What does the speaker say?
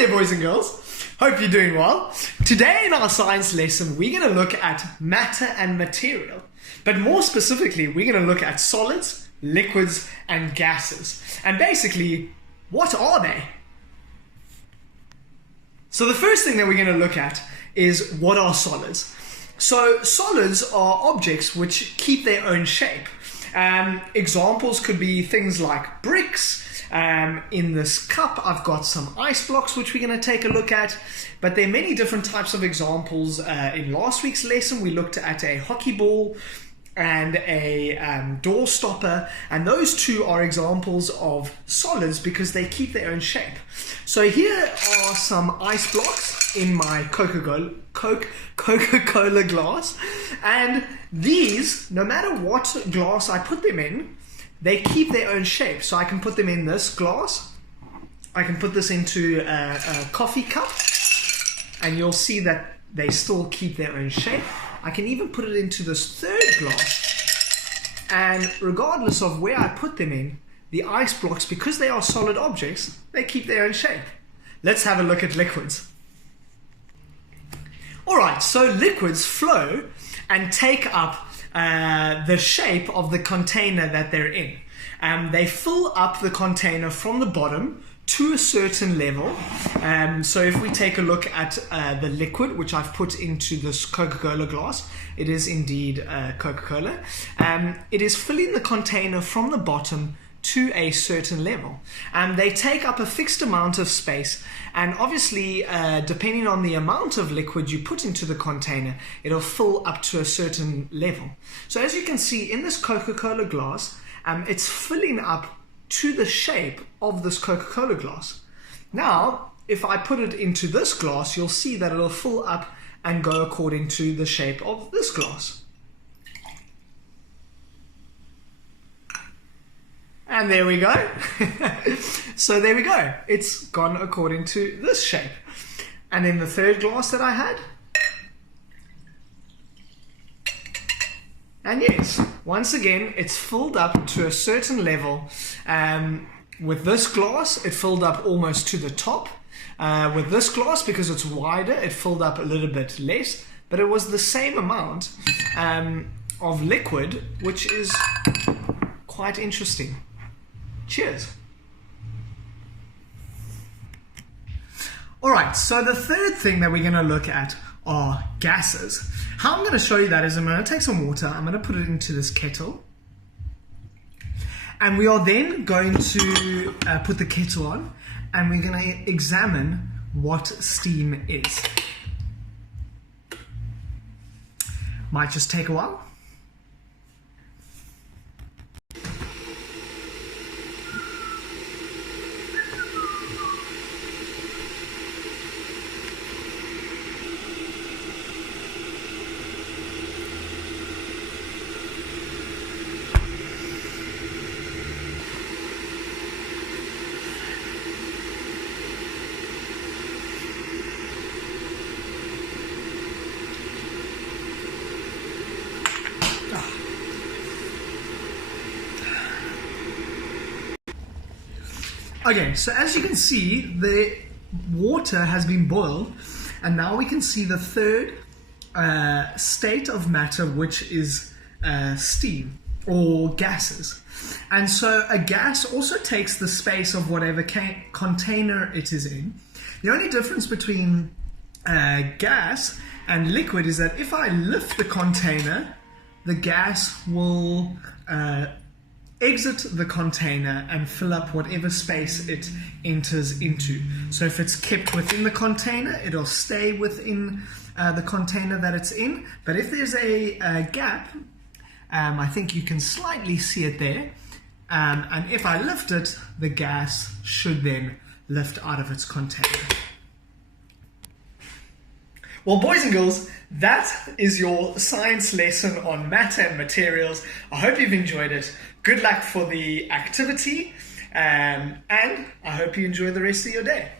there, boys and girls. Hope you're doing well. Today in our science lesson, we're going to look at matter and material. But more specifically, we're going to look at solids, liquids, and gases. And basically, what are they? So the first thing that we're going to look at is what are solids. So solids are objects which keep their own shape. Examples could be things like bricks. In this cup, I've got some ice blocks which we're going to take a look at, but there are many different types of examples. In last week's lesson, we looked at a hockey ball and a door stopper, and those two are examples of solids because they keep their own shape. So here are some ice blocks in my Coca-Cola glass, and these, no matter what glass I put them in, they keep their own shape. So I can put them in this glass, I can put this into a coffee cup, and you'll see that they still keep their own shape. I can even put it into this third glass, and regardless of where I put them in, the ice blocks, because they are solid objects, they keep their own shape. Let's have a look at liquids. Alright, so liquids flow and take up the shape of the container that they're in. They fill up the container from the bottom to a certain level. So if we take a look at the liquid which I've put into this Coca-Cola glass, it is indeed Coca-Cola. It is filling the container from the bottom to a certain level. They take up a fixed amount of space, and obviously depending on the amount of liquid you put into the container, it'll fill up to a certain level. So as you can see in this Coca-Cola glass, it's filling up to the shape of this Coca-Cola glass. Now if I put it into this glass, you'll see that it'll fill up and go according to the shape of this glass. And there we go. So there we go. It's gone according to this shape. And then the third glass that I had. And yes, once again, it's filled up to a certain level. With this glass, it filled up almost to the top. With this glass, because it's wider, it filled up a little bit less. But it was the same amount of liquid, which is quite interesting. Cheers. Alright, so the third thing that we're going to look at are gases. How I'm going to show you that is I'm going to take some water, I'm going to put it into this kettle, and we are then going to put the kettle on, and we're going to examine what steam is. Might just take a while. Okay, so as you can see, the water has been boiled, and now we can see the third state of matter, which is steam or gases. And so a gas also takes the space of whatever container it is in. The only difference between gas and liquid is that if I lift the container, the gas will exit the container and fill up whatever space it enters into. So if it's kept within the container, it'll stay within the container that it's in. But if there's a gap, I think you can slightly see it there. And if I lift it, the gas should then lift out of its container. Well, boys and girls, that is your science lesson on matter and materials. I hope you've enjoyed it. Good luck for the activity, and I hope you enjoy the rest of your day.